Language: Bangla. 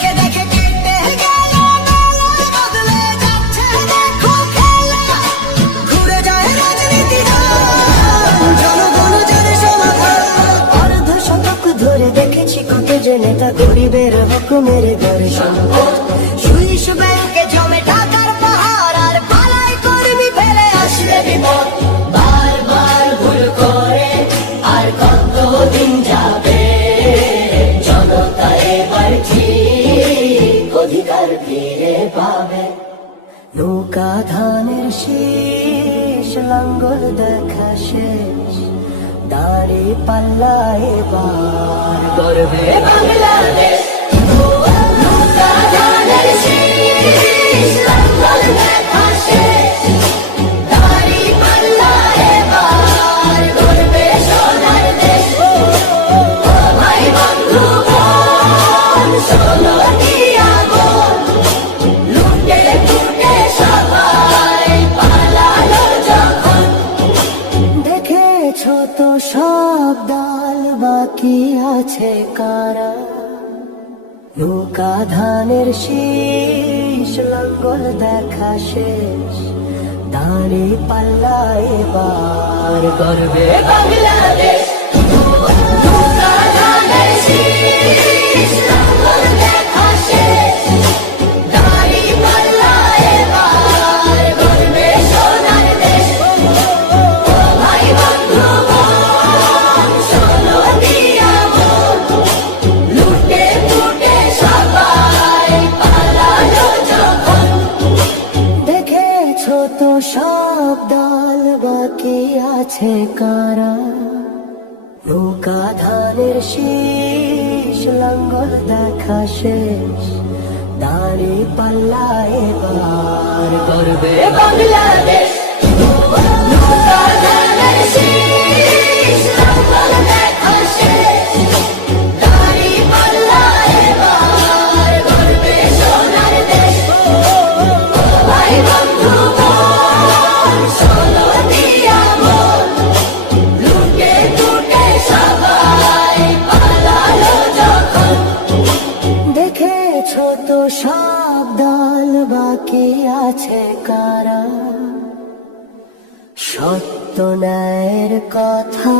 দেখে দেখে কেটে গেল মেলা, বদলে যাচ্ছে দেখো খেলা। ঘুরে যায় রাজনীতি জনগণ জানে সমাধান। অর্ধ শতক ধরে দেখেছি কত যে নেতা গরিবের হুকুমের দর্শন। সুইস ব্যাংকে জমে টাকার পাহাড়, আর পালাই কর্মী ফেলে আসবে বিপদ। বারবার ভুল করে আর কতদিন যাবে, জনতা এবার ঠিক অধিকার ফিরে পাবে। নৌকা ধানের শীষ, লাঙ্গল দেখা শেষ, দাড়ি পাল্লা এবার গর্বে বাংলাদেশ। নৌকা ধানের শীষ, লাঙ্গল দেখা শেষ, দাড়ি পাল্লা এবার গর্বে সোনার দেশ। ও ভাই বন্ধু বোন, শোনো দিয়া বোন, লুটে লুটে সবাই পালালো যখন। দেখেছো তো সব দল, বাকি আছে কারা? নৌকা ধানের শীষ, লাঙ্গল দেখা শেষ, দাঁড়ি পাল্লা এবার গর্বে বাংলাদেশ। নৌকা ধানের শীষ, লাঙ্গল দেখা শেষ, দাঁড়ি পাল্লা এবার গর্বে সোনার দেশ। ও ভাই বন্ধু বোন, শোনো দিয়া বোন, লুটে লুটে সবাই পালালো যখন। দেখেছো তো সব দল, বাকি আছে কারা? নৌকা ধানের শীষ, লাঙ্গল দেখা শেষ, দাঁড়ি পাল্লা এবার গর্বে বাংলাদেশ। নৌকা ধানের শীষ, লাঙ্গল দেখা শেষ, দাড়ি পাল্লা এবার গর্বে সোনার দেশ। ও ভাই বন্ধু বোন, শোনো দিয়া বোন, লুটে লুটে সবাই পালালো যখন। দেখেছো তো সব দল, বাকি আছে কারা? সত্য ন্যায়ের কথা